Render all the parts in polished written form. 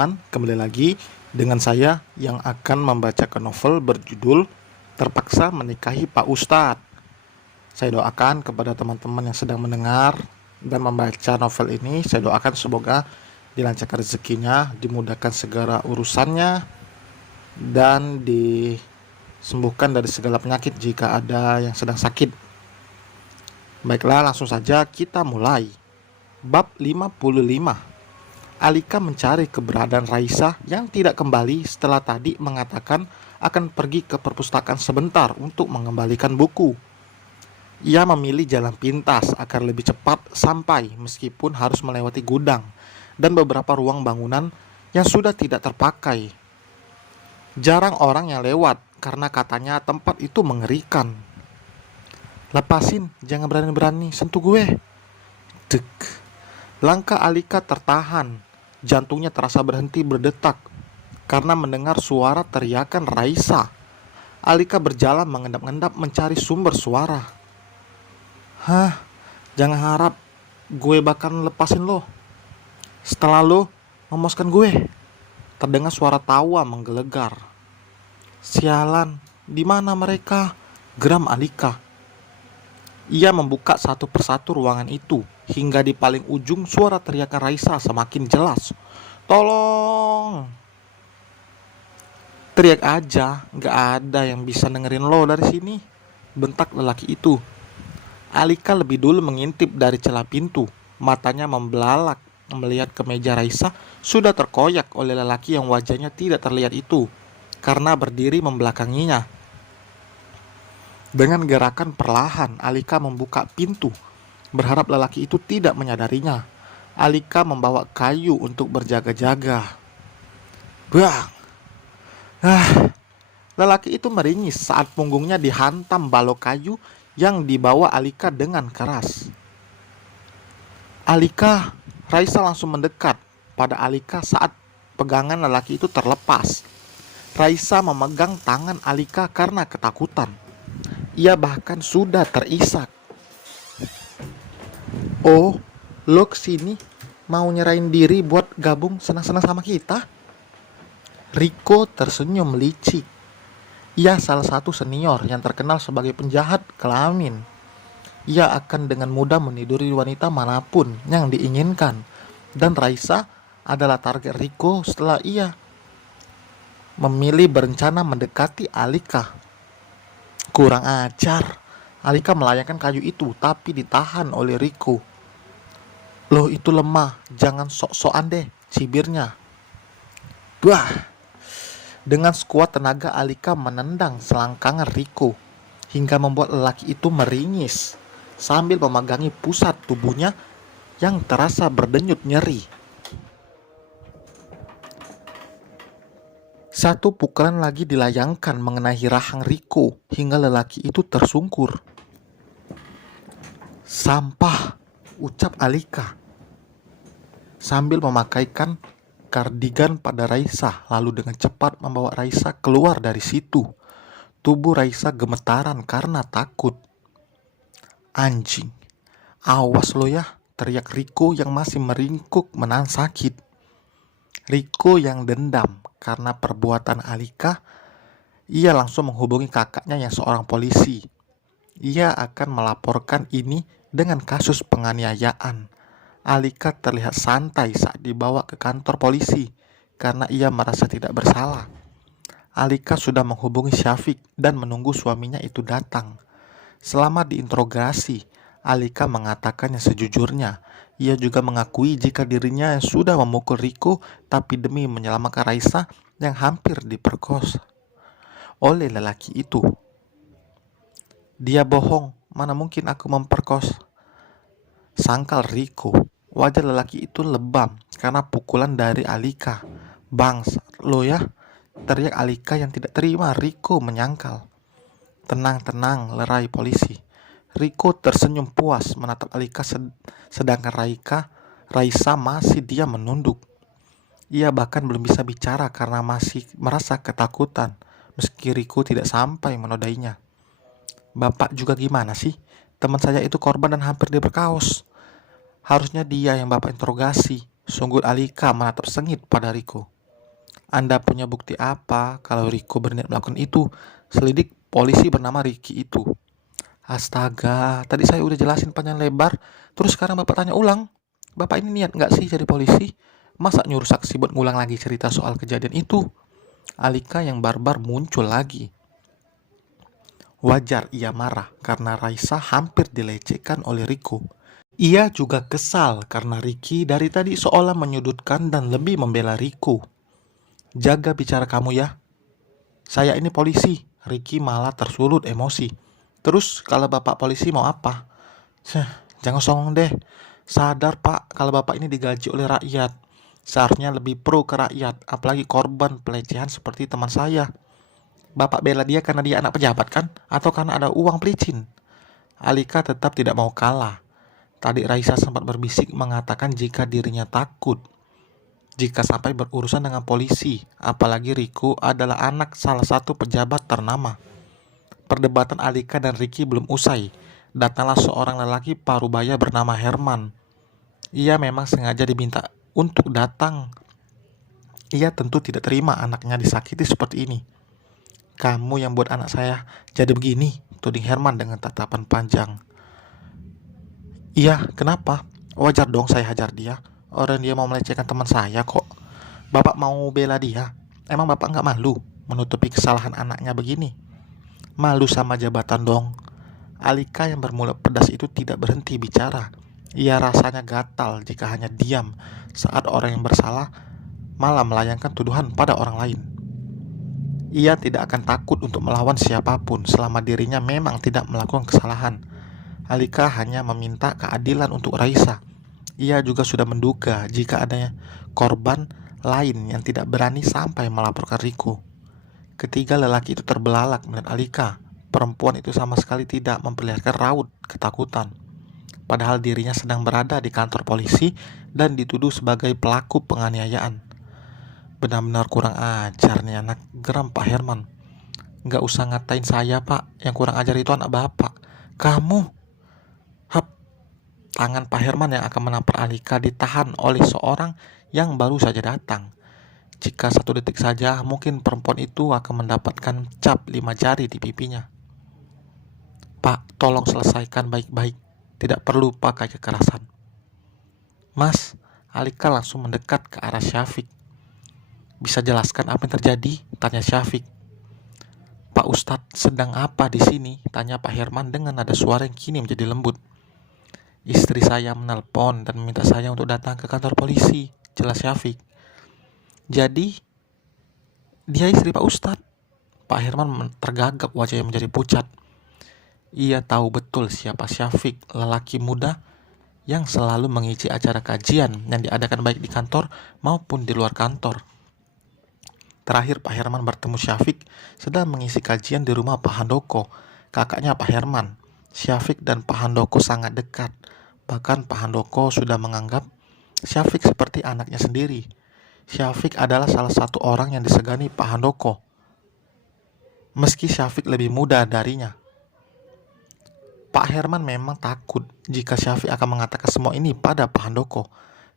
Kembali lagi dengan saya yang akan membacakan novel berjudul Terpaksa Menikahi Pak Ustadz. Saya doakan kepada teman-teman yang sedang mendengar dan membaca novel ini, saya doakan semoga dilancarkan rezekinya, dimudahkan segala urusannya, dan disembuhkan dari segala penyakit jika ada yang sedang sakit. Baiklah, langsung saja kita mulai. Bab 55. Alika mencari keberadaan Raisa yang tidak kembali setelah tadi mengatakan akan pergi ke perpustakaan sebentar untuk mengembalikan buku. Ia memilih jalan pintas agar lebih cepat sampai meskipun harus melewati gudang dan beberapa ruang bangunan yang sudah tidak terpakai. Jarang orang yang lewat karena katanya tempat itu mengerikan. "Lepasin, jangan berani-berani sentuh gue." Dek. Langkah Alika tertahan. Jantungnya terasa berhenti berdetak karena mendengar suara teriakan Raisa. Alika berjalan mengendap-endap mencari sumber suara. "Hah, jangan harap gue bakal lepasin lo setelah lo memuaskan gue." Terdengar suara tawa menggelegar. "Sialan, di mana mereka?" geram Alika. Ia membuka satu persatu ruangan itu, hingga di paling ujung suara teriakan Raisa semakin jelas. "Tolong!" "Teriak aja, gak ada yang bisa dengerin lo dari sini," bentak lelaki itu. Alika lebih dulu mengintip dari celah pintu. Matanya membelalak melihat kemeja Raisa sudah terkoyak oleh lelaki yang wajahnya tidak terlihat itu, karena berdiri membelakanginya. Dengan gerakan perlahan, Alika membuka pintu, berharap lelaki itu tidak menyadarinya. Alika membawa kayu untuk berjaga-jaga. Bang! Lelaki itu meringis saat punggungnya dihantam balok kayu yang dibawa Alika dengan keras. "Alika!" Raisa langsung mendekat pada Alika saat pegangan lelaki itu terlepas. Raisa memegang tangan Alika karena ketakutan. Ia bahkan sudah terisak. "Oh, lo kesini mau nyerahin diri buat gabung senang-senang sama kita?" Riko tersenyum licik. Ia salah satu senior yang terkenal sebagai penjahat kelamin. Ia akan dengan mudah meniduri wanita manapun yang diinginkan. Dan Raisa adalah target Riko setelah ia memilih berencana mendekati Alika. Kurang ajar. Alika melayangkan kayu itu tapi ditahan oleh Riko. "Lo itu lemah, jangan sok-sokan deh," cibirnya. Bah! Dengan sekuat tenaga Alika menendang selangkangan Riko hingga membuat lelaki itu meringis sambil memegangi pusat tubuhnya yang terasa berdenyut nyeri. Satu pukulan lagi dilayangkan mengenai rahang Riko hingga lelaki itu tersungkur. "Sampah," ucap Alika sambil memakaikan kardigan pada Raisa, lalu dengan cepat membawa Raisa keluar dari situ. Tubuh Raisa gemetaran karena takut. "Anjing, awas lo ya," teriak Riko yang masih meringkuk menahan sakit. Riko yang dendam karena perbuatan Alika, ia langsung menghubungi kakaknya yang seorang polisi. Ia akan melaporkan ini dengan kasus penganiayaan. Alika terlihat santai saat dibawa ke kantor polisi karena ia merasa tidak bersalah. Alika sudah menghubungi Syafiq dan menunggu suaminya itu datang. Selama diinterogasi, Alika mengatakan yang sejujurnya. Ia juga mengakui jika dirinya sudah memukul Riko tapi demi menyelamatkan Raisa yang hampir diperkosa oleh lelaki itu. "Dia bohong, mana mungkin aku memperkosa," sangkal Riko. Wajah lelaki itu lebam karena pukulan dari Alika. "Bangsa lo ya," teriak Alika yang tidak terima Riko menyangkal. "Tenang, lerai polisi." Riko tersenyum puas menatap Alika sedangkan Raisa masih diam menunduk. Ia bahkan belum bisa bicara karena masih merasa ketakutan meski Riko tidak sampai menodainya. "Bapak juga gimana sih? Teman saya itu korban dan hampir diperkaos. Harusnya dia yang Bapak interogasi," Sungguh Alika menatap sengit pada Riko. Anda punya bukti apa kalau Riko berniat melakukan itu? Selidik polisi bernama Ricky itu. Astaga, tadi saya udah jelasin panjang lebar, terus sekarang Bapak tanya ulang. Bapak ini niat nggak sih jadi polisi? Masa nyuruh saksi buat ngulang lagi cerita soal kejadian itu? Alika yang barbar muncul lagi. Wajar ia marah karena Raisa hampir dilecehkan oleh Riko. Ia juga kesal karena Ricky dari tadi seolah menyudutkan dan lebih membela Riko. Jaga bicara kamu ya. Saya ini polisi. Ricky malah tersulut emosi. Terus kalau bapak polisi mau apa? Jangan songong deh. Sadar pak kalau bapak ini digaji oleh rakyat. Seharusnya lebih pro ke rakyat, apalagi korban pelecehan seperti teman saya. Bapak bela dia karena dia anak pejabat kan? Atau karena ada uang pelicin? Alika tetap tidak mau kalah. Tadi Raisa sempat berbisik mengatakan jika dirinya takut jika sampai berurusan dengan polisi, apalagi Riko adalah anak salah satu pejabat ternama. Perdebatan Alika dan Ricky belum usai. Datanglah seorang lelaki parubaya bernama Herman. Ia memang sengaja diminta untuk datang. Ia tentu tidak terima anaknya disakiti seperti ini. Kamu yang buat anak saya jadi begini, tuding Herman dengan tatapan panjang. Iya, kenapa? Wajar dong saya hajar dia. Orang dia mau melecehkan teman saya kok. Bapak mau bela dia? Emang bapak nggak malu menutupi kesalahan anaknya begini? Malu sama jabatan dong. Alika yang bermulut pedas itu tidak berhenti bicara. Ia rasanya gatal jika hanya diam saat orang yang bersalah malah melayangkan tuduhan pada orang lain. Ia tidak akan takut untuk melawan siapapun selama dirinya memang tidak melakukan kesalahan. Alika hanya meminta keadilan untuk Raisa. Ia juga sudah menduga jika adanya korban lain yang tidak berani sampai melaporkan Riko. Ketiga lelaki itu terbelalak melihat Alika. Perempuan itu sama sekali tidak memperlihatkan raut ketakutan. Padahal dirinya sedang berada di kantor polisi dan dituduh sebagai pelaku penganiayaan. Benar-benar kurang ajar nih anak, geram Pak Herman. Nggak usah ngatain saya pak, yang kurang ajar itu anak bapak. Kamu. Tangan Pak Herman yang akan menampar Alika ditahan oleh seorang yang baru saja datang. Jika 1 detik saja, mungkin perempuan itu akan mendapatkan cap 5 jari di pipinya. Pak, tolong selesaikan baik-baik. Tidak perlu pakai kekerasan. Mas, Alika langsung mendekat ke arah Syafiq. Bisa jelaskan apa yang terjadi? Tanya Syafiq. Pak Ustadz, sedang apa di sini? Tanya Pak Herman dengan nada suara yang kini menjadi lembut. Istri saya menelpon dan meminta saya untuk datang ke kantor polisi, jelas Syafiq. Jadi, dia istri Pak Ustadz. Pak Herman tergagap, wajahnya menjadi pucat. Ia tahu betul siapa Syafiq, lelaki muda yang selalu mengisi acara kajian yang diadakan baik di kantor maupun di luar kantor. Terakhir Pak Herman bertemu Syafiq sedang mengisi kajian di rumah Pak Handoko, kakaknya Pak Herman. Syafiq dan Pak Handoko sangat dekat. Bahkan Pak Handoko sudah menganggap Syafiq seperti anaknya sendiri. Syafiq adalah salah satu orang yang disegani Pak Handoko, meski Syafiq lebih muda darinya. Pak Herman memang takut jika Syafiq akan mengatakan semua ini pada Pak Handoko,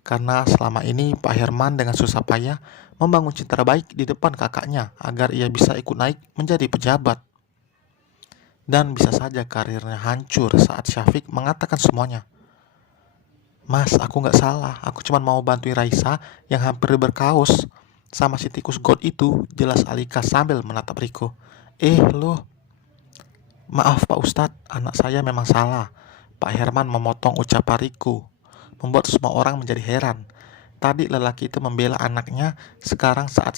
karena selama ini Pak Herman dengan susah payah membangun citra baik di depan kakaknya agar ia bisa ikut naik menjadi pejabat. Dan bisa saja karirnya hancur saat Syafiq mengatakan semuanya. Mas, aku gak salah, aku cuma mau bantuin Raisa yang hampir berkaos sama si tikus god itu, jelas Alika sambil menatap Riko. Loh, maaf Pak Ustadz, anak saya memang salah. Pak Herman memotong ucapan Riko, membuat semua orang menjadi heran. Tadi lelaki itu membela anaknya, sekarang saat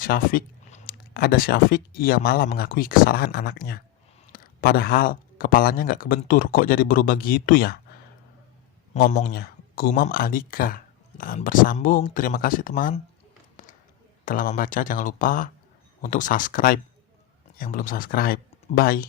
ada Syafiq, ia malah mengakui kesalahan anaknya. Padahal kepalanya gak kebentur, kok jadi berubah gitu ya ngomongnya, gumam Alika. Dan bersambung, terima kasih teman telah membaca. Jangan lupa untuk subscribe yang belum subscribe. Bye.